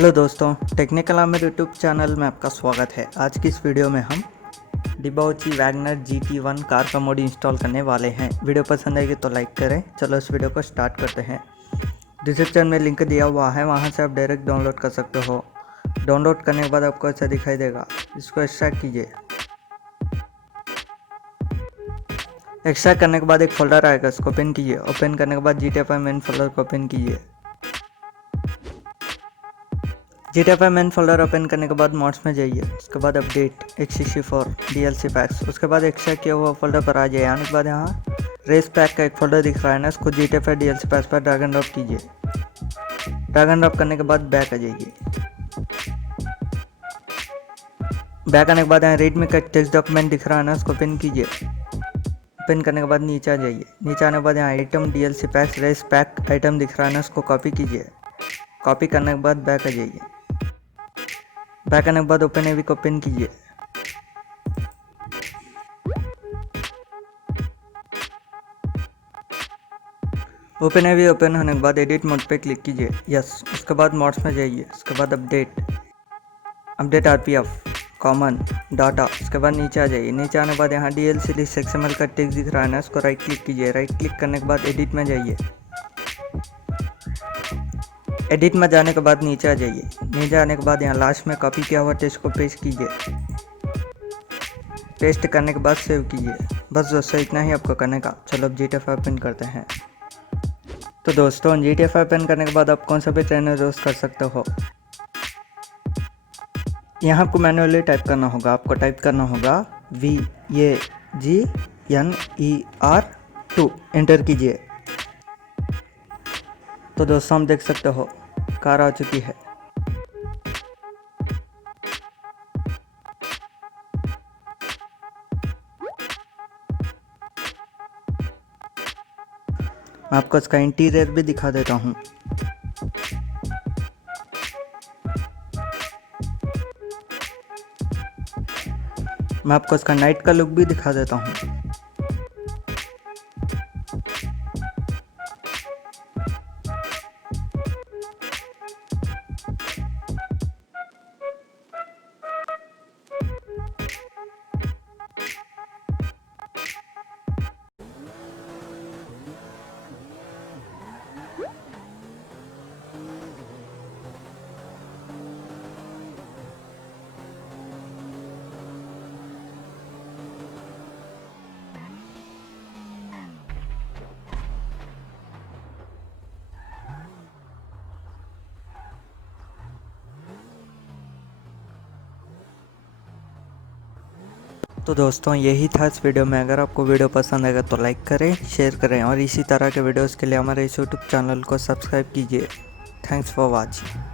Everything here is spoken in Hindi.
हेलो दोस्तों, टेक्निकल आमेर यूट्यूब चैनल में आपका स्वागत है। आज की इस वीडियो में हम Dewbauchee Vagner GT1 कार का मोड इंस्टॉल करने वाले हैं। वीडियो पसंद आएगी तो लाइक करें। चलो इस वीडियो को स्टार्ट करते हैं। डिस्क्रिप्शन में लिंक दिया हुआ है, वहां से आप डायरेक्ट डाउनलोड कर सकते हो। डाउनलोड करने के बाद आपको ऐसा दिखाई देगा। इसको एक्सट्रैक्ट कीजिए। एक्सट्रैक्ट करने के बाद एक फोल्डर आएगा, इसको ओपन कीजिए। ओपन करने के बाद GTi मेन फोल्डर को ओपन कीजिए। GTi मेन फोल्डर ओपन करने के बाद मॉड्स में जाइए। उसके बाद अपडेट x64 DLC पैक्स। उसके बाद एक्सट्रैक्ट किया हुआ फोल्डर पर आ जाइए। आने के बाद यहाँ रेस पैक का एक फोल्डर दिख रहा है ना, इसको GTi DLC पैक्स पर ड्रैग एंड ड्रॉप कीजिए। ड्रैग एंड ड्रॉप करने के बाद बैक आ जाइए। बैक आने के बाद यहाँ रीडमी का टेक्स्ट डॉक्यूमेंट दिख रहा है ना, उसको ओपन कीजिए। ओपन करने के बाद नीचे आ जाइए। नीचे आने के बाद यहाँ item DLC packs race pack item दिख रहा है ना, उसको कॉपी कीजिए। कॉपी करने के बाद बैक आ जाइए। बैक आने के बाद ओपन एवी को ओपन कीजिए। ओपन एवी ओपन होने के बाद एडिट मोड पे क्लिक कीजिए। यस, उसके बाद मोड्स में जाइए। उसके बाद अपडेट RPF कॉमन डाटा। उसके बाद नीचे आ जाइए। नीचे आने के बाद यहाँ DLC लिस्ट XML का टेक्स्ट दिख रहा है ना, उसको राइट क्लिक कीजिए। राइट क्लिक करने के बाद एडिट में जाइए। एडिट में जाने के बाद नीचे आ जाइए। नीचे आने के बाद यहाँ लास्ट में कॉपी किया हुआ टेक्स्ट को पेस्ट कीजिए। पेस्ट करने के बाद सेव कीजिए। बस दोस्तों इतना ही आपको करने का। चलो अब GTi ओपन करते हैं। तो दोस्तों GTi ओपन करने के बाद आप कौन सा भी ट्रेनर यूज़ कर सकते हो। यहाँ आपको मैनुअली टाइप करना होगा। आपको टाइप करना होगा VAGNER2। एंटर कीजिए। तो दोस्तों हम देख सकते हो कार आ चुकी है। मैं आपको इसका इंटीरियर भी दिखा देता हूँ। मैं आपको इसका नाइट का लुक भी दिखा देता हूँ। तो दोस्तों यही था इस वीडियो में। अगर आपको वीडियो पसंद आएगा तो लाइक करें, शेयर करें और इसी तरह के वीडियोस के लिए हमारे इस यूट्यूब चैनल को सब्सक्राइब कीजिए। Thanks for watching.